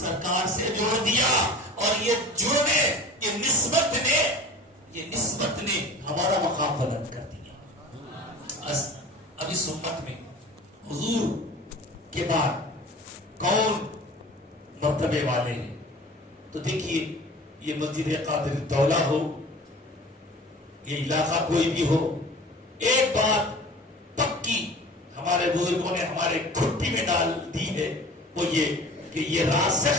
سرکار سے جوڑ دیا، اور یہ جڑنے، یہ نسبت نے ہمارا مقام بلند کر دیا۔ اب اس امت میں حضور کے بعد کون مرتبے والے ہیں؟ تو دیکھیے، یہ مسجد قادر الدولہ ہو، یہ علاقہ کوئی بھی ہو، ایک بات پکی ہمارے بزرگوں نے ہمارے کھٹی میں ڈال دی ہے، وہ یہ کہ یہ راسخ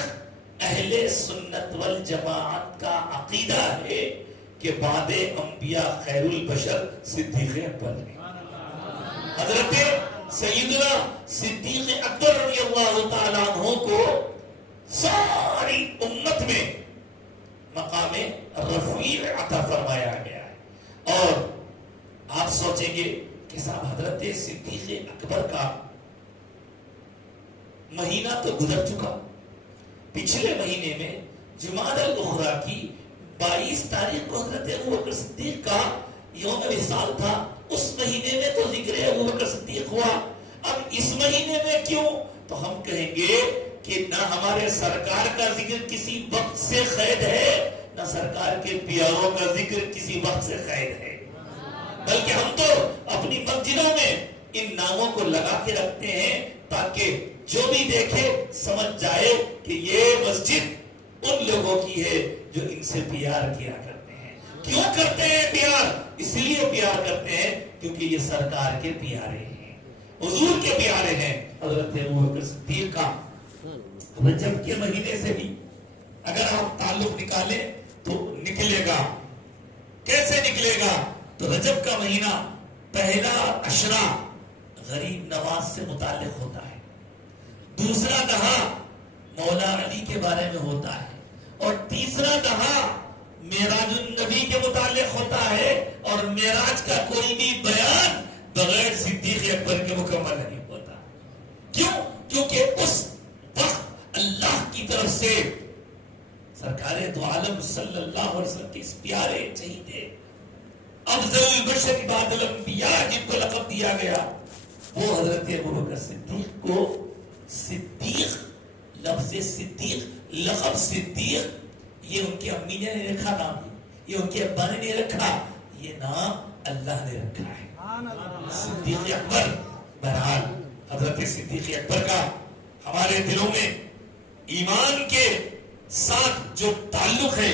اہل سنت والجماعت کا عقیدہ ہے کہ بعد انبیاء خیر البشر صدیق اکبر ہے۔ حضرت سیدنا صدیق اکبر رضی اللہ تعالیٰ عنہ کو ساری امت میں مقام رفیع عطا فرمایا گیا ہے۔ اور آپ سوچیں گے کہ صاحب حضرت صدیق اکبر کا مہینہ تو گزر چکا، پچھلے مہینے میں جمادی الاخری کی 22 تاریخ کو حضرت ابوبکر صدیق کا یوم وصال تھا، اس مہینے میں تو ذکر ابوبکر صدیق ہوا، اب اس مہینے میں کیوں؟ تو ہم کہیں گے کہ نہ ہمارے سرکار کا ذکر کسی وقت سے قید ہے، نہ سرکار کے پیاروں کا ذکر کسی وقت سے قید ہے، بلکہ ہم تو اپنی مسجدوں میں ان ناموں کو لگا کے رکھتے ہیں تاکہ جو بھی دیکھے سمجھ جائے کہ یہ مسجد ان لوگوں کی ہے جو ان سے پیار کیا کرتے ہیں۔ کیوں کرتے ہیں پیار؟ اس لیے پیار کرتے ہیں کیونکہ یہ سرکار کے پیارے ہیں، حضور کے پیارے ہیں۔ حضرت ابوبکر صدیق کا رجب کے مہینے سے بھی اگر آپ تعلق نکالیں تو نکلے گا، کیسے نکلے گا؟ تو رجب کا مہینہ پہلا عشرہ غریب نواز سے متعلق ہوتا ہے، دوسرا دہا مولا علی کے بارے میں ہوتا ہے، اور تیسرا دہا معراج النبی کے متعلق ہوتا ہے، اور معراج کا کوئی بھی بیان بغیر صدیق اکبر کے مکمل نہیں ہوتا۔ کیوں؟ کیونکہ اس وقت اللہ کی طرف سے سرکار دو عالم صلی اللہ علیہ وسلم کے اس پیارے چہیتے افضل البشر بعد الانبیاء جن کو لقب دیا گیا، وہ حضرت ابوبکر صدیق کو صدیق، لفظ صدیق، لقب صدیق، یہ ان کی امی نے نہیں رکھا نام، یہ ان کے ابا نے نہیں رکھا، یہ نام اللہ نے رکھا ہے، صدیق اکبر۔ بہرحال حضرت صدیق اکبر کا ہمارے دلوں میں ایمان کے ساتھ جو تعلق ہے،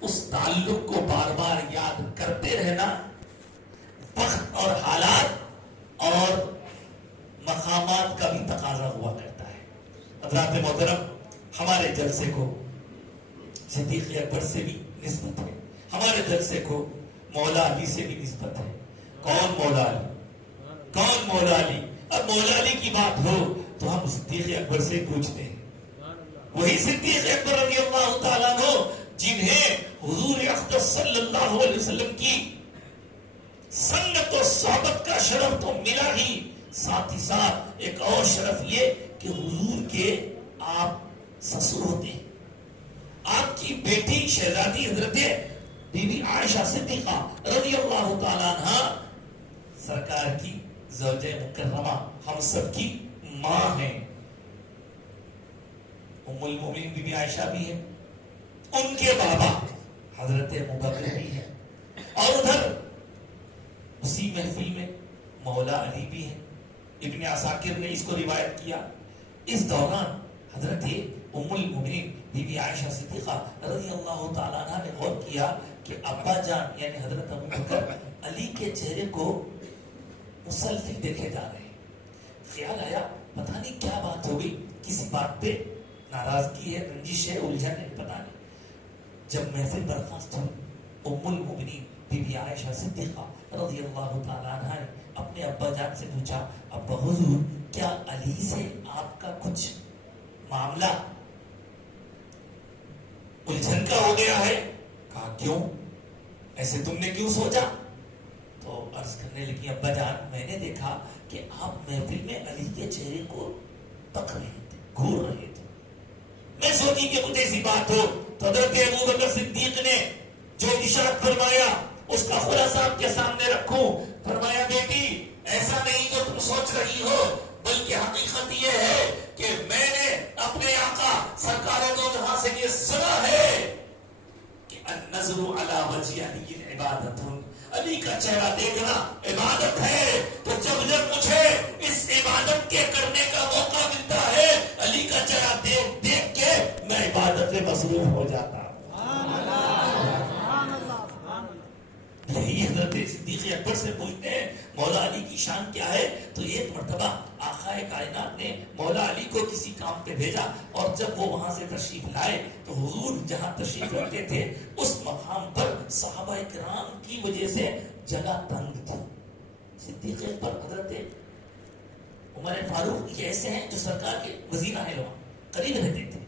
اس تعلق کو بار بار یاد کرتے رہنا وقت اور حالات اور مقامات کا بھی تقاضا ہوا کرتا ہے۔ حضرات محترم، ہمارے جلسے کو صدیق اکبر سے بھی نسبت ہے، ہمارے جلسے کو مولا علی سے بھی نسبت ہے۔ کون مولا علی؟ کون مولا علی؟ اب مولا علی کی بات ہو تو ہم صدیق اکبر سے پوچھتے ہیں، وہی صدیق اکبر رضی اللہ تعالیٰ عنہ جنہیں حضور اقدس صلی اللہ علیہ وسلم کی سنت و صحبت کا شرف تو ملا ہی، ساتھ ہی ساتھ ایک اور شرف یہ کہ حضور کے آپ سسر ہوتے ہیں، آپ کی بیٹی شہزادی حضرت بی بی عائشہ صدیقہ رضی اللہ تعالیٰ عنہ سرکار کی زوجہ مکرمہ، ہم سب کی ماں ہیں، ام المومنین بی بی عائشہ بھی ہے، ان کے بابا حضرت ابوبکر بھی ہے، اور ادھر اسی محفل میں مولا علی بھی ہے۔ ابن عساکر نے اس کو روایت کیا، اس دوران حضرت ام المومنین بی بی عائشہ صدیقہ رضی اللہ تعالیٰ عنہ نے غور کیا کہ ابا جان یعنی حضرت ابوبکر علی کے چہرے کو مسلسل دیکھے جا رہے ہیں۔ خیال آیا پتہ نہیں کیا بات ہو گئی، کسی بات پہ ناراضگی ہے، رنجش ہے، الجھن ہے، پتہ نہیں۔ جب محفل برخاست ہوئی، ام المؤمنین بی بی عائشہ صدیقہ رضی اللہ تعالیٰ عنہ نے اپنے ابا جان سے پوچھا، ابا حضور کیا علی سے آپ کا کچھ معاملہ الجھن کا ہو گیا ہے؟ کہا کیوں، ایسے تم نے کیوں سوچا؟ تو عرض کرنے لگی، ابا جان میں نے دیکھا کہ آپ محفل میں علی کے چہرے کو تک رہے تھے، گھور رہے تھے، میں سوچی کہ کچھ ایسی بات ہو۔ تو حضرت ابوبکر صدیق نے جو ارشاد فرمایا اس کا خلاصہ آپ کے سامنے رکھوں، فرمایا بیٹی ایسا نہیں جو تم سوچ رہی ہو، بلکہ حقیقت یہ ہے کہ میں نے اپنے آقا سرکار عبادت ہوں. علی کا چہرہ دیکھنا عبادت ہے. تو جب جب مجھے اس عبادت کے کرنے کا موقع ملتا ہے علی کا چہرہ دیکھ دیکھ کے میں عبادت میں مصروف ہو جاتا ہوں. یہی حضرت صدیق اکبر سے پوچھتے ہیں مولا علی کی شان کیا ہے. تو ایک مرتبہ آقا کائنات نے مولا علی کو کسی کام پہ بھیجا اور جب وہ وہاں سے تشریف لائے تو حضور جہاں تشریف رکھتے تھے اس مقام پر صحابہ کرام کی وجہ سے جگہ تنگ تھی. صدیق اکبر حضرت عمر فاروق یہ ایسے ہیں جو سرکار کے وزیر ہیں قریب رہتے تھے.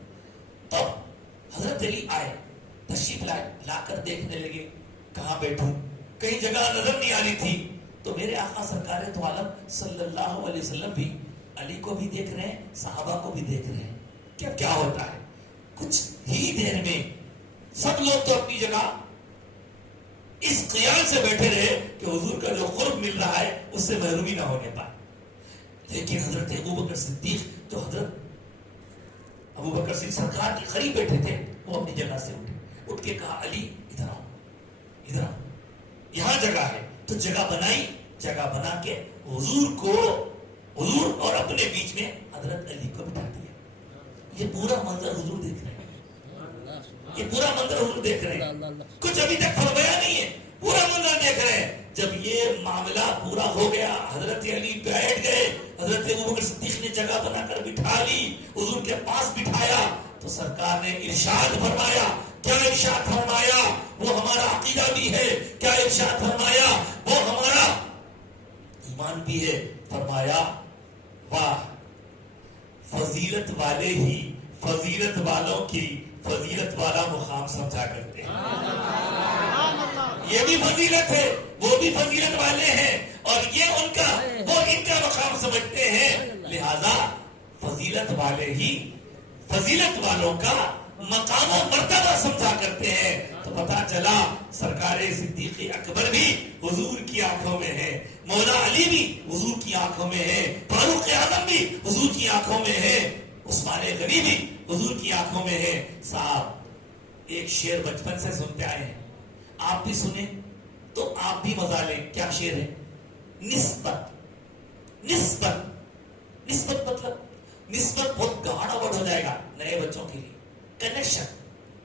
تب حضرت علی آئے تشریف لائے لا کر دیکھنے لگے کہاں بیٹھوں کہیں جگہ نظر نہیں آ رہی تھی. تو میرے آقا سرکار تو عالم صلی اللہ علیہ وسلم بھی علی کو بھی دیکھ رہے ہیں صحابہ کو بھی دیکھ رہے ہیں کہ کیا ہوتا ہے. کچھ ہی دیر میں سب لوگ تو اپنی جگہ اس خیال سے بیٹھے رہے کہ حضور کا جو قرب مل رہا ہے اس سے محرومی نہ ہونے پائے. لیکن حضرت ابوبکر صدیق جو حضرت ابوبکر صدیق سرکار کے قریب بیٹھے تھے وہ اپنی جگہ سے اٹھ کے کہا علی ادھر آؤ ادھر آؤ یہاں جگہ ہے. تو جگہ بنائی. جگہ بنا کے حضور اور اپنے بیچ میں حضرت علی کو بٹھا دیا. یہ پورا منظر حضور دیکھ رہے ہیں. یہ پورا منظر حضور دیکھ رہے ہیں. کچھ ابھی تک فرمایا نہیں ہے پورا منظر دیکھ رہے ہیں. جب یہ معاملہ پورا ہو گیا حضرت علی بیٹھ گئے. حضرت ابوبکر صدیق نے جگہ بنا کر بٹھا لی حضور کے پاس بٹھایا. تو سرکار نے ارشاد فرمایا. کیا ارشاد فرمایا؟ وہ ہمارا عقیدہ بھی ہے. کیا ارشاد فرمایا؟ وہ ہمارا ایمان بھی ہے. فرمایا واہ فضیلت والے ہی فضیلت والوں کی فضیلت والا مقام سمجھا کرتے ہیں. یہ بھی فضیلت ہے وہ بھی فضیلت والے ہیں اور یہ ان کا وہ ان کا مقام سمجھتے ہیں. لہذا فضیلت والے ہی فضیلت والوں کا مقام و مرتبہ سمجھا کرتے ہیں. تو پتا چلا سرکار صدیق اکبر بھی حضور کی آنکھوں میں ہے. مولا علی بھی حضور کی آنکھوں میں ہے. فاروق اعظم بھی حضور کی آنکھوں میں ہے. عثمان غنی بھی حضور کی آنکھوں میں ہے. صاحب ایک شعر بچپن سے سنتے آئے ہیں آپ بھی سنیں تو آپ بھی مزہ لیں. کیا شعر ہے؟ نسبت نسبت نسبت مطلب نسبت بہت گاڑا ورڈ ہو جائے گا نئے بچوں کے لیے. کنیکشن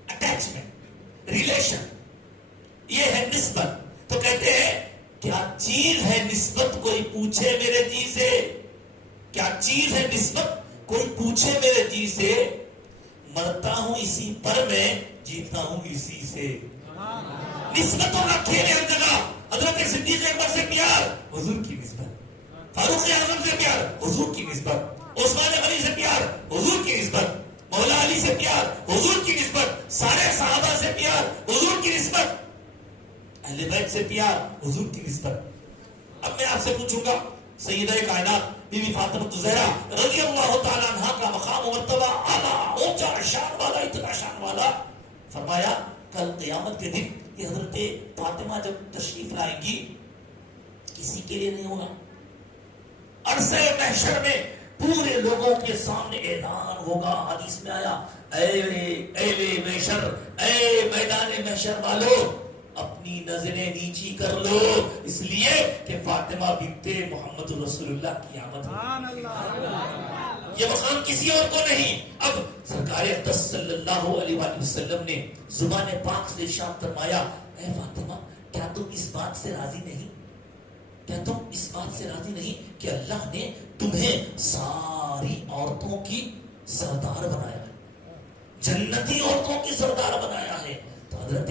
اٹیچمنٹ ریلیشن یہ ہے نسبت. تو کہتے ہیں کیا چیز ہے نسبت کوئی پوچھے میرے جی سے. کیا چیز ہے نسبت کوئی پوچھے میرے جی سے. مرتا ہوں اسی پر میں جیتا ہوں اسی سے. نسبتوں کا کھیل ہے ہر جگہ. حضرت صدیق اکبر سے پیار حضور کی نسبت. فاروق اعظم سے پیار حضور کی نسبت. عثمان غنی سے پیار حضور کی نسبت. مولا علی سے پیار حضور کی نسبت. سارے صحابہ سے پیار حضور کی نسبت. اہل بیت سے پیار حضور کی نسبت. اب میں آپ سے پوچھوں گا سیدہ کائنات بی بی فاطمہ زہرا رضی اللہ تعالی عنہا کا مقام و مرتبہ اعلیٰ اونچا شان والا اتنا شان والا. فرمایا کل قیامت کے دن کہ حضرت فاطمہ جب تشریف لائیں گی کسی کے لیے نہیں ہوگا. عرصے محشر میں پورے لوگوں کے سامنے اعلان ہوگا. حدیث میں آیا اے محشر اے میدان محشر والو اپنی نظریں نیچی کر لو اس لیے کہ فاطمہ بنت محمد رسول اللہ کی آمد ہے. یہ مقام کسی اور کو نہیں. اب سرکار اقدس صلی اللہ علیہ وآلہ وسلم نے زبان پاک سے ارشاد فرمایا اے فاطمہ کیا تم اس بات سے راضی نہیں کیا تم اس بات سے راضی نہیں کہ اللہ نے تمہیں ساری عورتوں کی سردار بنایا ہے جنتی عورتوں کی سردار بنایا ہے. تو حضرت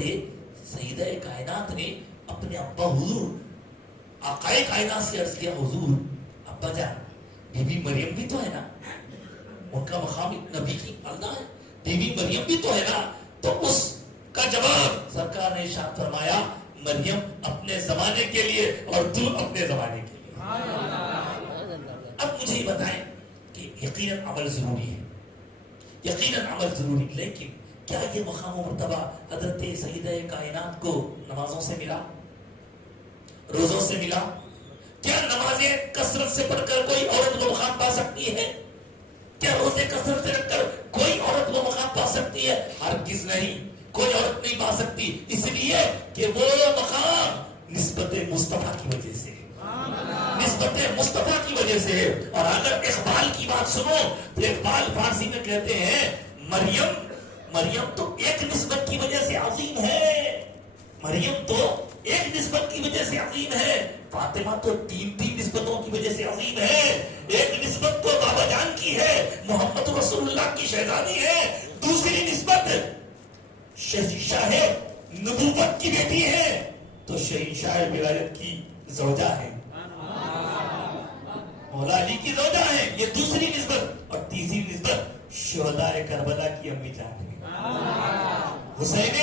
سیدہ کائنات نے اپنے ابا حضور آقائے کائنات سے عرض کیا حضور ابا جان بی بی مریم بھی تو ہے نا ان کا مقام نبی کی اللہ ہے. بی بی مریم بھی تو ہے نا. تو اس کا جواب سرکار نے ارشاد فرمایا مریم اپنے زمانے کے لیے اور تو اپنے زمانے کے لیے. اب مجھے یہ بتائیں کہ یقیناً عمل ضروری ہے یقیناً عمل ضروری لیکن کیا یہ مقام و مرتبہ حضرت سیدہ کائنات کو نمازوں سے ملا روزوں سے ملا؟ کیا نمازیں کثرت سے پڑھ کر کوئی عورت وہ مقام پا سکتی ہے؟ کیا روزے کثرت سے رکھ کر کوئی عورت وہ مقام پا سکتی ہے؟ ہرگز نہیں. کوئی عورت نہیں پا سکتی، اس لیے کہ وہ مقام نسبت مصطفیٰ کی وجہ سے، نسبت مصطفیٰ کی وجہ سے۔ اور اگر اقبال کی بات سنو تو اقبال فارسی میں کہتے ہیں مریم تو ایک نسبت کی وجہ سے عظیم ہے، مریم تو ایک نسبت کی وجہ سے عظیم ہے، فاطمہ تو تین نسبتوں کی وجہ سے عظیم ہے۔ ایک نسبت تو بابا جان کی ہے، محمد رسول اللہ کی شہزادی ہے، دوسری نسبت شہنشاہ نبوت کی بیٹی ہے تو شہنشاہ ولایت کی زوجہ ہے، مولا علی کی زوجہ ہے، یہ دوسری نسبت۔ اور تیسری نسبت شہداء کربلا کی امی جان ہے، حسین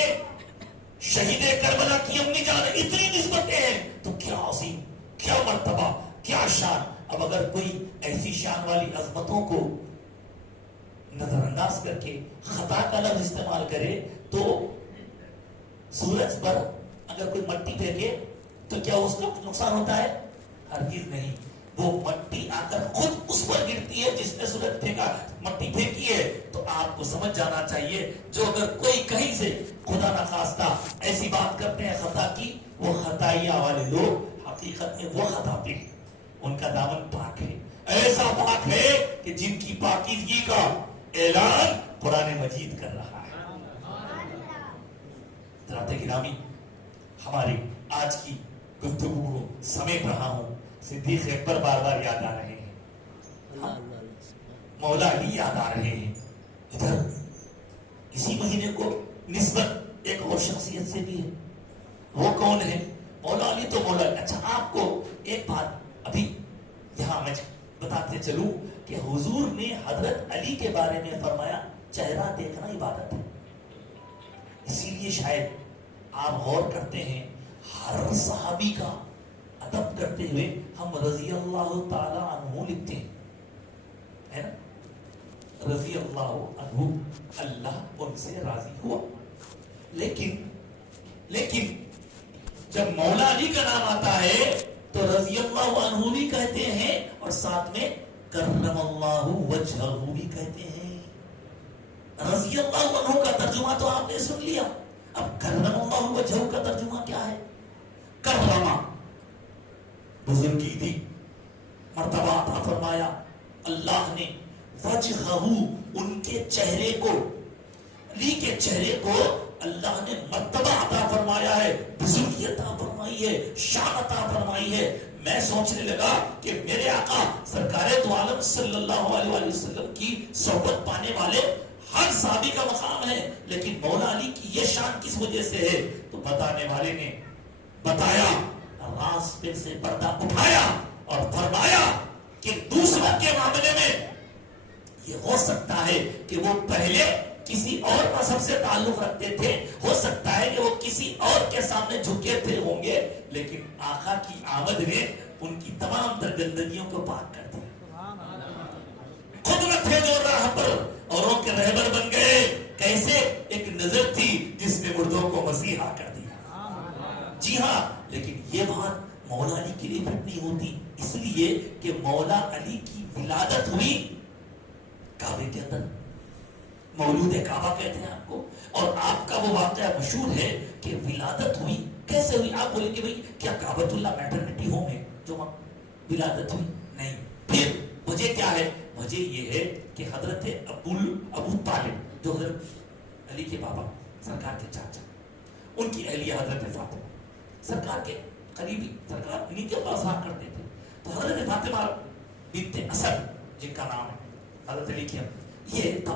شہید کربلا کی امی جان ہے۔ اتنی نسبتیں ہیں تو کیا عظیم، کیا مرتبہ، کیا شان۔ اب اگر کوئی ایسی شان والی عظمتوں کو نظر انداز کر کے خطا کا لفظ استعمال کرے تو سورج پر اگر کوئی مٹی پھینکے تو کیا اس کو نقصان ہوتا ہے؟ ہرگز نہیں، وہ مٹی آ کر خود اس پر گرتی ہے جس نے سورج پھینکا، مٹی پھینکی ہے۔ تو آپ کو سمجھ جانا چاہیے جو اگر کوئی کہیں سے خدا نخواستہ ایسی بات کرتے ہیں خطا کی، وہ خطائیہ والے لوگ حقیقت میں وہ خطا پہ ان کا دامن پاک ہے، ایسا پاک ہے کہ جن کی پاکیزگی کا اعلان قرآن مجید کر رہا ہے۔ حضرات گرامی، ہماری آج کی گفتگو کو سمیٹ رہا ہوں، صدیق اکبر بار بار یاد آ رہے ہیں، مولا علی یاد آ رہے ہیں۔ ادھر اسی مہینے کو نسبت ایک اور شخصیت سے بھی ہے، وہ کون ہے؟ مولا علی تو مولا علی۔ اچھا آپ کو ایک بات ابھی یہاں میں بتاتے چلوں کہ حضور نے حضرت علی کے بارے میں فرمایا چہرہ دیکھنا عبادت ہے۔ اسی لیے شاید آپ غور کرتے ہیں ہر صحابی کا ادب کرتے ہوئے ہم رضی اللہ تعالی عنہ لکھتے ہیں، رضی اللہ عنہ، اللہ ان سے راضی ہوا۔ لیکن جب مولا علی کا نام آتا ہے تو رضی اللہ عنہ بھی کہتے ہیں اور ساتھ میں کرم اللہ وجہہ بھی کہتے ہیں۔ رضی اللہ عنہ کا ترجمہ تو آپ نے سن لیا، اب کرم اللہ وجہہ کا ترجمہ کیا ہے؟ کرما، بزرگی دی، مرتبہ عطا فرمایا اللہ نے، وجہہ ان کے چہرے کو، علی کے چہرے کو اللہ نے مرتبہ عطا فرمایا ہے، بزرگی عطا فرمائی ہے، شان عطا فرمائی ہے۔ میں سوچنے لگا کہ میرے آقا سرکار دو عالم صلی اللہ علیہ وآلہ وسلم کی صحبت پانے والے ہر صحابی کا مقام ہے، لیکن مولا علی کی یہ شان کس وجہ سے ہے؟ تو بتانے والے نے بتایا، راز پہ سے پردہ اٹھایا اور فرمایا کہ دوسروں کے معاملے میں یہ ہو سکتا ہے کہ وہ پہلے کسی اور مذہب سے تعلق رکھتے تھے، ہو سکتا ہے کہ وہ کسی اور کے سامنے جھکے تھے ہوں گے، لیکن آقا کی آمد نے ان کی تمام تر گندگیوں کو پاک کر دیا۔ خود نہ تھے جو راہ پر اوروں کے رہبر بن گئے، کیسے؟ ایک نظر تھی جس نے مردوں کو مسیحا کر دیا۔ جی ہاں، لیکن یہ بات مولا علی کے لیے فٹ نہیں ہوتی، اس لیے کہ مولا علی کی ولادت ہوئی کعبے کے اندر، مولود کعبہ کہتے ہیں آپ کو، اور آپ کا وہ واقعہ مشہور ہے کہ ولادت ہوئی کیسے ہوئی؟ آپ بولیں گے بھئی کیا کعبۃ اللہ میٹرنٹی ہوم ہے جو ولادت ہوئی؟ نہیں، پھر وجہ کیا ہے؟ وجہ یہ ہے کہ حضرت ابو طالب جو حضرت علی کے بابا، سرکار کے چاچا، ان کی اہلیہ حضرت فاطمہ سرکار کے قریبی، سرکار انہیں کے پاس رہا کرتے تھے، تو حضرت فاطمہ بنت اسد جن کا نام ہے حضرت علی کی، یہ تمام